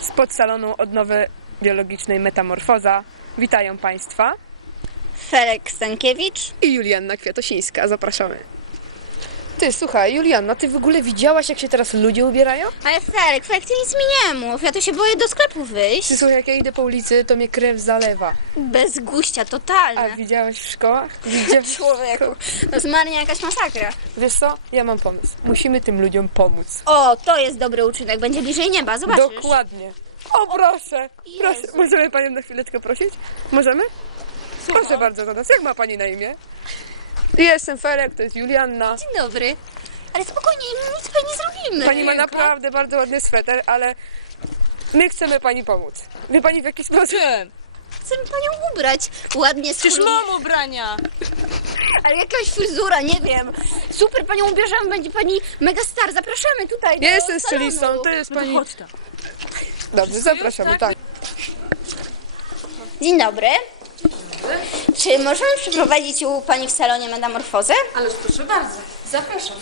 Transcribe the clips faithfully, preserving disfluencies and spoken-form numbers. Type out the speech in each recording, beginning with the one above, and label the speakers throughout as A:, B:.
A: spod salonu odnowy biologicznej Metamorfoza. Witają Państwa
B: Felek Stankiewicz
A: i Julianna Kwiatosińska. Zapraszamy. Ty, słuchaj, Julianna, ty w ogóle widziałaś, jak się teraz ludzie ubierają?
B: Ale Felek, Felek, ty nic mi nie mów, ja to się boję do sklepu wyjść.
A: Ty, słuchaj, jak ja idę po ulicy, to mnie krew zalewa.
B: Bez guścia, totalne.
A: A widziałaś w szkołach? Widziałaś?
B: Człowieku, to zmarnie jakaś masakra.
A: Wiesz co? Ja mam pomysł. Musimy tym ludziom pomóc.
B: O, to jest dobry uczynek, będzie bliżej nieba, zobaczysz.
A: Dokładnie. O, proszę. Proszę. Możemy Panią na chwileczkę prosić? Możemy? Słucham. Proszę bardzo do nas. Jak ma Pani na imię? Jestem Felek, to jest Julianna.
B: Dzień dobry. Ale spokojnie, nic Pani nie zrobimy.
A: Pani ma naprawdę bardzo ładny sweter, ale my chcemy Pani pomóc. Wie Pani w jaki sposób?
B: Chcemy Panią ubrać ładnie.
C: Przecież mam ubrania.
B: Ale jakaś fryzura, nie wiem. Super Panią ubierzemy, będzie Pani mega star. Zapraszamy tutaj do
A: Ja jestem
B: salonu.
A: stylistą, to jest
C: No to
A: Pani...
C: chodź tam.
A: Dobrze, zapraszamy, tak.
B: Dzień dobry. Czy możemy przeprowadzić u Pani w salonie Metamorfozę?
C: Ależ proszę bardzo, zapraszam.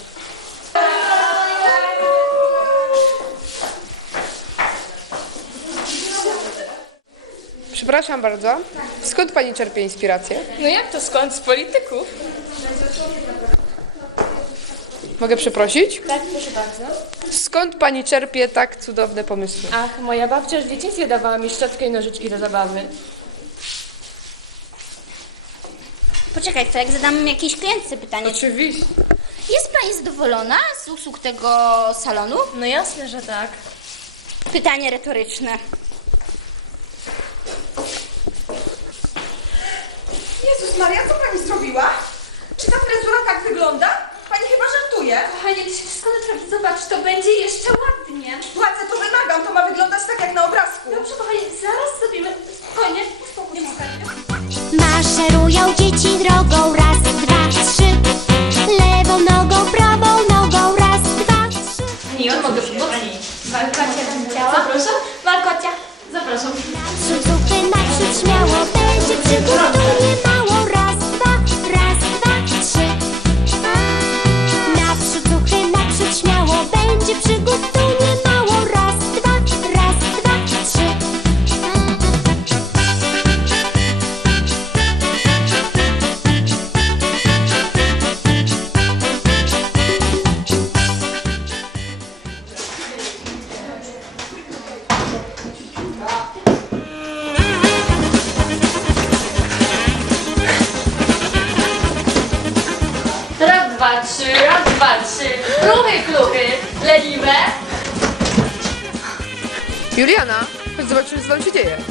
A: Przepraszam bardzo. Skąd Pani czerpie inspirację?
C: No jak to skąd? Z polityków?
A: Mogę przeprosić?
C: Tak, proszę bardzo.
A: Skąd Pani czerpie tak cudowne pomysły?
C: Ach, moja babcia już w dzieciństwie dawała mi szczotkę i nożyczki do zabawy.
B: Poczekaj, Felek, zadam jakiejś klientce pytanie.
A: Oczywiście.
B: Jest Pani zadowolona z usług tego salonu?
C: No jasne, że tak.
B: Pytanie retoryczne.
D: Jezus Maria, co Pani zrobiła? Czy ta fryzura tak wygląda? Pani chyba żartuje.
E: Kochanie, to się wszystko naprawi. Zobacz, to będzie jeszcze ładnie.
D: Płacę, to wymagam, to ma wyglądać tak jak na obrazku.
E: Dobrze, kochanie, zaraz zrobimy. Spokojnie, uspokój się.
F: Maszerują dzieci drogą, raz, dwa, trzy. Lewą nogą, prawą nogą, raz, dwa, trzy.
E: Nie, on mogę pomocnić. Walkocia chciała. Zapraszam. Walkocia. Zapraszam.
F: Naprzód ruchy, naprzód śmiało, będzie przygód, tu nie mało. Raz, dwa, raz, dwa, trzy. Naprzód ruchy, naprzód śmiało, będzie przygód, tu nie mało. Raz, dwa, raz, dwa, trzy.
E: Raz, dwa, trzy, raz, dwa, trzy. Kluchy, kluchy. Leniwe.
A: Juliana, chodź zobaczymy, co tam się dzieje.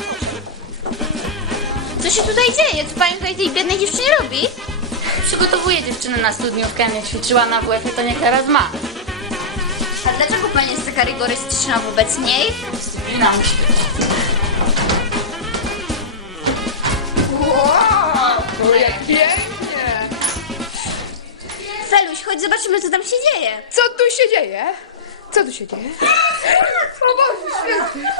B: Co się tutaj dzieje? Co Pani tutaj tej biednej dziewczynie robi?
G: Przygotowuję dziewczynę na studniówkę, jak ćwiczyła na W F-ie, to niech teraz ma.
B: A dlaczego Pani jest taka rygorystyczna wobec niej?
G: Dyscyplina musi być.
A: O, jak pięknie!
B: Feluś, chodź zobaczymy, co tam się dzieje.
A: Co tu się dzieje? Co tu się dzieje? O Boże święty!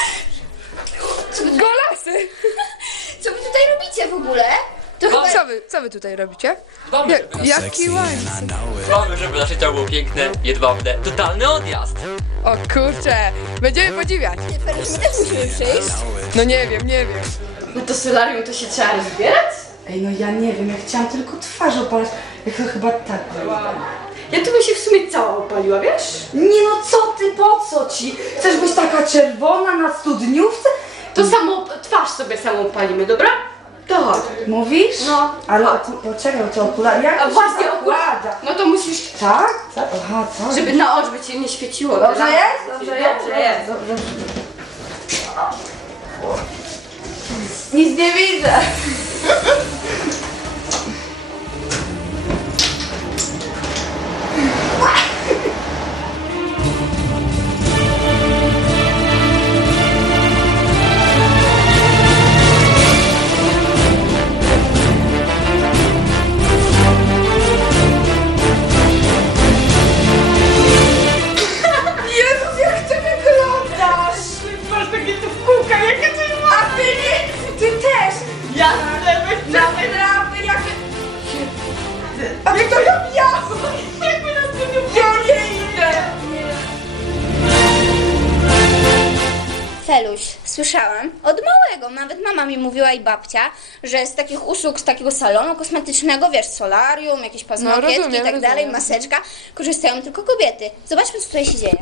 A: Golasy!
B: Co Wy tutaj robicie w ogóle? To chyba...
A: Co wy, co wy tutaj robicie?
H: Damy,
A: Ja,
H: żeby,
A: jaki łańcuch!
H: damy, żeby nasze ciało było piękne, jedwabne. Totalny odjazd.
A: O kurczę, będziemy podziwiać.
B: Feluś, my też musimy przyjść.
A: No nie wiem, nie wiem.
C: No to solarium to się trzeba rozbierać?
D: Ej, no ja nie wiem, ja chciałam tylko twarz opalać. Jak to chyba tak wygląda.
C: Ja tu bym się w sumie cała opaliła, wiesz?
D: Nie no, co ty, po co ci? Chcesz być taka czerwona na studniówce?
C: To samo, twarz sobie samą palimy, dobra? To chodź.
D: Mówisz?
C: No.
D: Ale oku- poczekaj, te okulary, jak
C: A
D: to się
C: właśnie
D: zakłada?
C: No to musisz,
D: Tak? Tak? Aha, tak.
C: żeby na oczy by cię nie świeciło.
D: Dobrze
C: wiesz?
D: jest? Dobrze jest?
C: Dobrze jest.
D: Dobrze. Nic nie widzę. Jezus, jak ty wyglądasz!
C: Masz takie tu w kółkach, jakie ty
D: A ty nie! Ty też!
C: jasne,
D: Nawet
B: Heluś, słyszałam od małego, nawet mama mi mówiła i babcia, że z takich usług, z takiego salonu kosmetycznego, wiesz, solarium, jakieś paznokietki
A: No, rozumiem,
B: i tak dalej,
A: rozumiem.
B: maseczka, korzystają tylko kobiety. Zobaczmy, co tutaj się dzieje.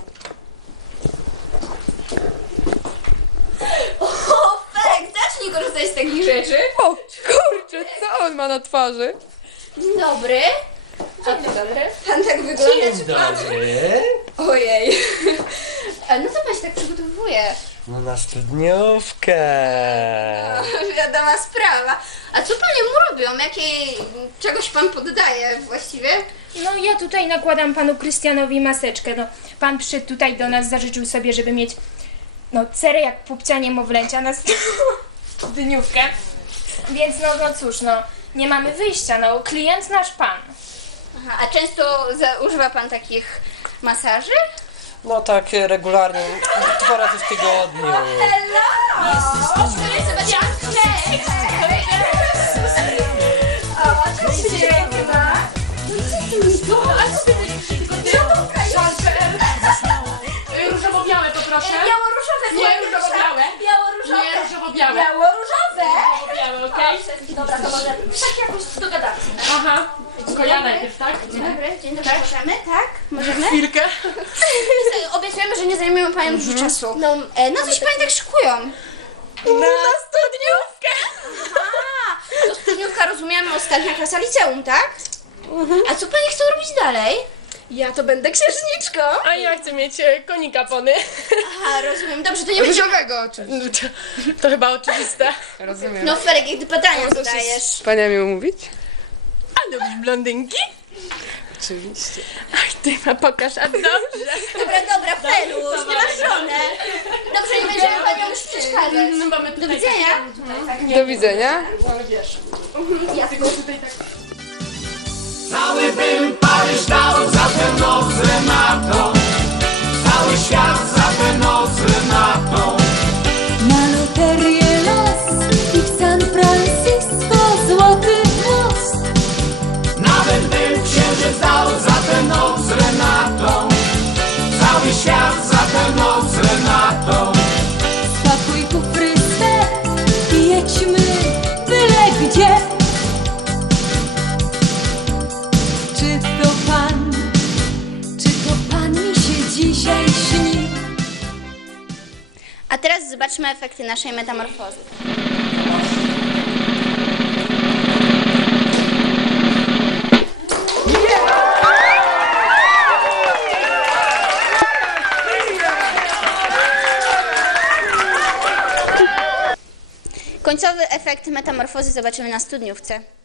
B: O, Ferek, zacznij korzystać z takich rzeczy.
A: O kurczę, co on ma na twarzy?
B: Dzień dobry. Dzień dobry. Pan tak wygląda, czy pan... Ojej. A no co pan się tak przygotowuje?
I: No na studniówkę.
B: Wiadoma sprawa. A co panie mu robią? Jakiej... czegoś pan poddaje właściwie?
E: No ja tutaj nakładam panu Krystianowi maseczkę. No, pan przyszedł tutaj do nas, zażyczył sobie, żeby mieć no cerę jak pupcia niemowlęcia na studniówkę. Więc no, no cóż, no nie mamy wyjścia, no klient nasz pan.
B: Aha, a często za, używa pan takich masaży?
I: No tak regularnie, dwa razy w tygodniu.
C: Różowo-białe poproszę.
B: Biało-różowe.
C: Nie, różowo-białe.
B: Biało-różowe.
C: Nie, różowo-białe.
B: Biało-różowe.
C: Różowo-białe, okej?
B: Dobra, to może tak jakoś dogadamy.
C: Aha. Tylko ja najpierw, tak?
B: Dzień dobry, dzień dobry. Możemy, tak? Możemy?
C: Chwilkę.
B: Obiecujemy, że nie zajmiemy panią dużo czasu. No, e, no coś pani tak szykują.
C: Na studniówkę.
B: Aha, to studniówka, rozumiem, ostatnia klasa liceum, tak? A co pani chce robić dalej?
C: Ja to będę księżniczką. A ja chcę mieć e, konika pony.
B: Aha, rozumiem. Dobrze, to nie będzie...
A: Różowego oczywiście.
C: To, to chyba oczywiste.
A: Rozumiem.
B: No Ferek, jak ty pytania zadajesz.
A: Pania mi mówić?
C: A lubisz blondynki?
A: Oczywiście.
C: Ach, ty ma pokaż, a dobrze.
B: Dobra, dobra, Feluś, nie masz żonę. Dobrze, nie będziemy panią już przeszkadzać.
C: No mamy tutaj
B: Do widzenia.
A: Do widzenia.
B: Jasno.
J: Cały bym Paryż dał za tę noc z Renatą. Cały świat za tę noc z Renatą.
K: Na loterię los i w San Francisco złoty most.
J: Nawet bym księżyc dał za tę noc z Renatą. Cały świat za tę noc z Renatą.
K: Spakuj kufry swe i jedźmy byle gdzie. Czy to pan, czy to pan mi się dzisiaj śni?
B: A teraz zobaczmy efekty naszej metamorfozy. Końcowy efekt metamorfozy zobaczymy na studniówce.